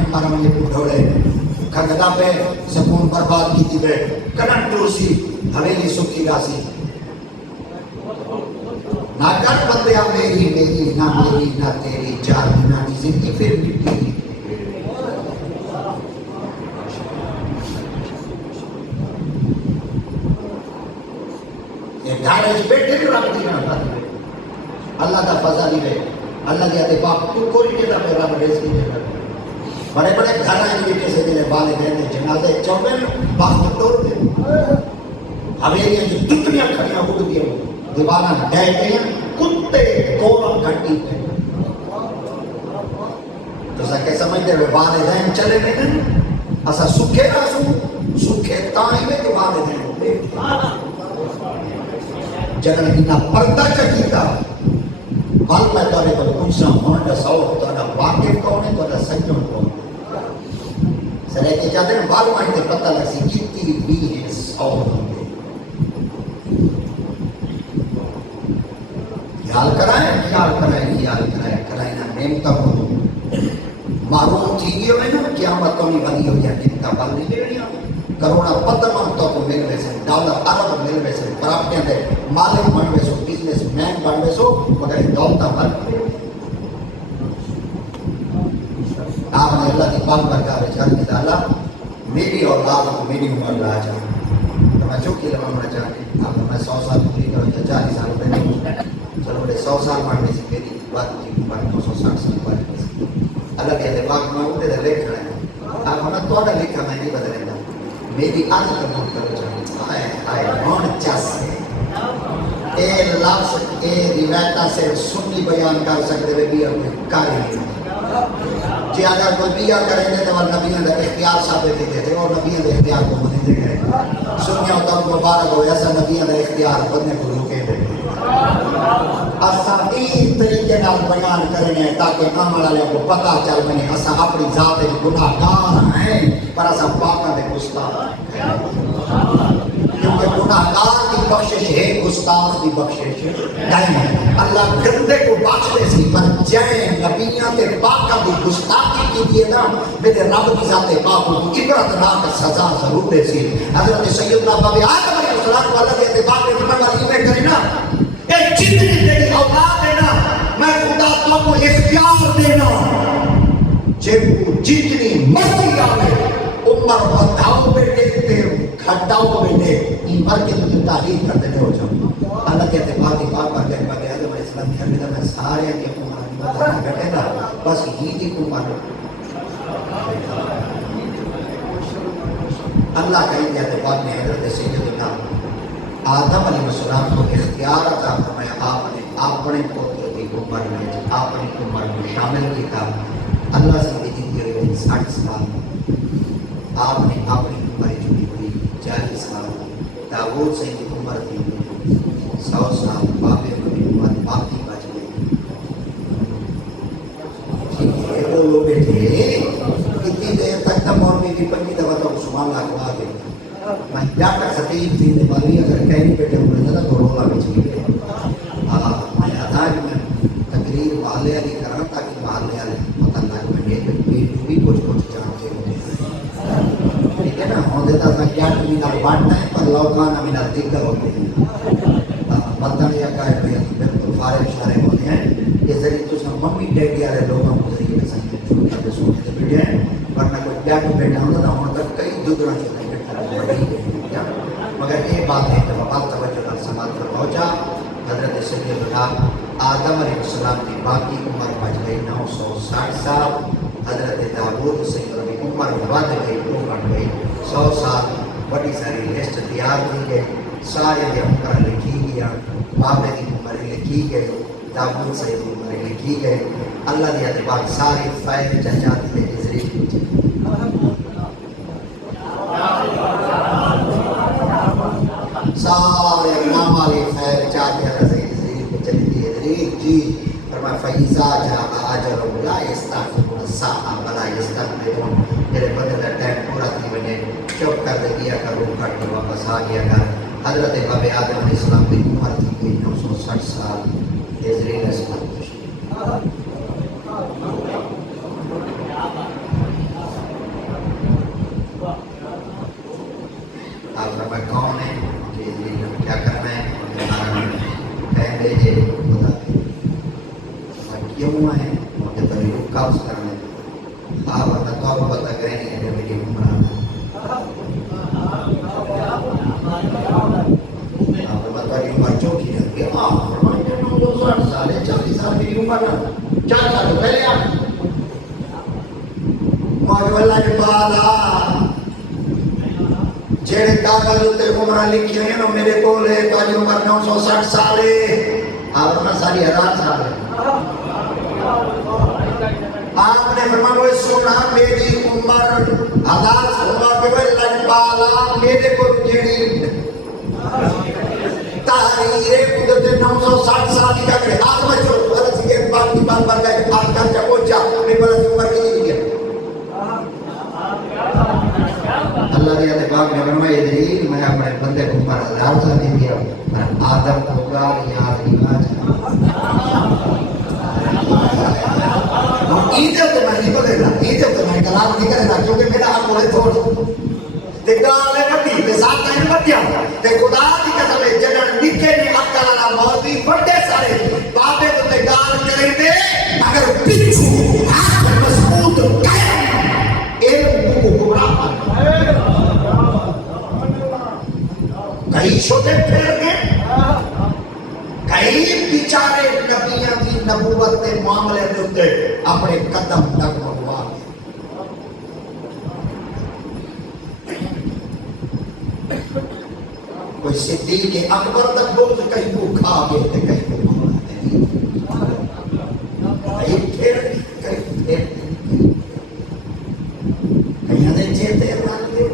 میں مرم یہ بڑھوڑے کھگدا پہ سکون برباد کی تھی بے کنن ٹوسی حویلی سکھی گاسی نہ کر بندیا میری میری نہ میری نہ تیری چار دنہ کی زندگی پھر مٹی یہ دھارج بیٹھے بھی رکھ دینا اللہ کا فضل ہی ہے اللہ کے اتفاق تو کوئی نہیں تھا پھر رب ریز کی جگہ بڑے بڑے گھر آئیں بیٹے سے ملے والدین نے جنازے چوبے باخت توڑ دے حویلیاں جو دنیا کھڑیاں اڑ گیا دیوانہ ڈے گئے کتے کورم گھٹی پہ تو سکے سمجھتے ہوئے والدین چلے گئے اسا سکھے راسو سکھے تائیں میں کہ والدین جگہ اتنا پردہ چکیتا حال میں توڑے پر پوچھنا ہونڈا سو توڑا واقف کون ہے توڑا سجن کون ہے سرے کے چاہتے ہیں والوائن تے پتہ لگسی کتی بھی ہے سو ہوندے خیال کرائیں کرائیں نا نعمتہ ہو معلوم تھی گئی ہوئے نا قیامتوں نہیں بنی ہوئی ہے نعمتہ بل نہیں دے رہی کروڑا پدمان تو کو مل ویسے ڈالر ارب مل ویسے پراپٹیاں دے مالک بن ویسو بزنس مین بن ویسو مگر دولتہ بن آپ نے اللہ کی پاک برکار چاہتے ہیں اللہ میری اولاد کو میری عمر لا جائے تو میں چوکی لگانا چاہتے ہیں آپ میں 100 سال پوری کروں یا 40 سال پہ نہیں چلو بڑے 100 سال ماننے سے میری بات کی عمر 260 سال پہ اللہ کے اتفاق میں اٹھے دے لکھ رہے ہیں آپ ہمیں توڑا لکھا میں نہیں بدلے گا میری آج کا موت کرو چاہتے آئے نون چاس اے لفظ اے روایتہ سے سنی بیان کر سکتے ہوئے بھی اپنے کاری نہیں کہ اگر کوئی بیعہ کریں گے تو وہ نبیوں کا اختیار ثابت دیتے تھے اور نبیوں کے اختیار کو منے دے گئے سنیا ہوتا مبارک ہو ایسا نبیوں کا اختیار بننے کو روکے دے اساتین طریقے نال بیان کرنے تاکہ عمل والے کو پتہ چل بنے اسا اپنی ذات گناہگار ہیں پر اسا پاکاں دے گستاخ ہیں کیونکہ گناہگار کی بخشش ہے گستاخ کی بخشش نہیں ہے اللہ گندے کو بخش دے سی پر جائیں نبیاں تے پاکاں دی گستاخی کی دیے نا میرے رب کی ذات پاک کو عبرت ناک سزا ضرور دے سی حضرت سیدنا بابی آدم علیہ السلام والا دے اتفاق میں نمبر والی میں کریں نا ایک جتنی تیری اولاد دینا میں خدا تو کو اختیار دینا جتنی مرضی آوے عمر بتاؤ بیٹے تے گھٹاؤ بیٹے عمر کے تجھے تعریف کرتے ہو جاؤ اللہ کہتے باقی پاک پر کہتے باقی آدم علیہ السلام کی حرمیدہ میں سارے کی عمر گھٹے گا بس ہی تھی عمر اللہ کہیں کہتے باقی میں حضرت سیدنا آدم علیہ السلام کو اختیار عطا فرمایا آپ نے اپنے پوتر کی عمر میں اپنی عمر کو شامل کیا اللہ سے بھی ہوئی 60 سال آپ نے اپنی عمر چکی ہوئی 40 سال داؤد سے کی عمر تھی 100 سال بابے کی عمر باقی بچ گئی ٹھیک ہے وہ لوگ بیٹھے کتنی دیر تک تم اور میری پنجی دفعہ تو سبحان اللہ کو آگے میں کیا کر سکتی تھی والی اگر کہیں بیٹے ہوئے تھا تو رولا بچ گئی میں آدھا کہ میں تقریر والے علی کرنا تاکہ والے علی پتہ لگ بنے بھی کچھ جانتے ہوتے ٹھیک ہے نا ہوں دیتا تھا کیا نال بانٹنا ہے پر لوکان نال دیگر ہوتے ہیں مطلب یہ کہا ہے بالکل فارغ شارع ہوتے ہیں یہ ذریعے تو سب ممی ڈیڈی والے لوگوں کو ذریعے سمجھتے چھوٹے سوچتے بیٹے ہیں ورنہ کوئی ڈیڈ بیٹا ہوتا تھا وہاں تک کئی دگنا چلے مگر یہ بات ہے کہ وبال توجہ کا سماعت پر پہنچا حضرت سیدنا آدم علیہ السلام کی باقی عمر بچ گئی 960 سال حضرت داؤد سے کی عمر بڑھ گئی وہ بڑھ گئی 100 سال بڑی ساری لسٹ تیار کی گئی سارے کی عمر لکھی گیا بابے کی عمر لکھی گئی داؤد سے کی عمر لکھی گئی اللہ کے اعتبار ساری فائل چاہتے ہیں ذریعے سارے نام والے خیر چاہتے ہیں ذریعے چلی دیئے ذریعے جی فرمایا فَإِذَا جَاءَ أَجَلُهُمْ لَا يَسْتَأْخِرُونَ سَاعَةً وَلَا يَسْتَقْدِمُونَ میرے بدلہ ٹائم پورا تھی بنے چپ کر دے دیا کر روح کٹ کے واپس آ گیا کر حضرت باب آدم علیہ السلام کی عمر تھی گئی 960 سال ذریعے اسلام لفظ کرنے آپ بتا تو بتا کریں گے میری عمران آپ بتا کہ عمر چوکی ہے کہ فرمایا 60 سال 40 سال میری عمر 4 سال پہلے آپ ماجو اللہ کے بعد جیڑے کاغذ تے عمر لکھی ہوئی نا میرے کو لے تاجی عمر 960 سال ہے آپ نے ساری 1000 سال ہے آپ نے فرمایا سونا میری عمر 1000 عمر پہ لگ بالا میرے کو جیڑی تاریخ قدرت 960 سال کی کرے آپ میں جو غلط کے بات کی بات بن گئے آپ کا جب پہنچا میری عمر کی ہے اللہ نے پاک نے فرمایا ادریس میں اپنے بندے کو عمر 1000 سال دے دیا میں آدم کو گا یاد نہیں ایجب تو میں نہیں کرے گا ایجب تو میں کلام نہیں کرے گا کیونکہ میرا آپ بولے چھوڑ تے گالے بڑی تے ساتھ نہیں بڑھیا تے خدا کی قسم ہے جنن نکے نہیں عقل والا مولوی بڑے سارے بابے کو تے گال کریں دے اگر پچھو ہاتھ مضبوط قائم علم کو گمراہ کئی شوتے پھر گئے کئی بیچارے نبیوں کی نبوت کے معاملے میں ہوتے اپنے قدم ڈگمگوا کوئی صدیق اکبر تک بولتے کہیں وہ کھا گئے تھے کہیں وہ مانا کہیں پھر کہیں چیتے رکھ دے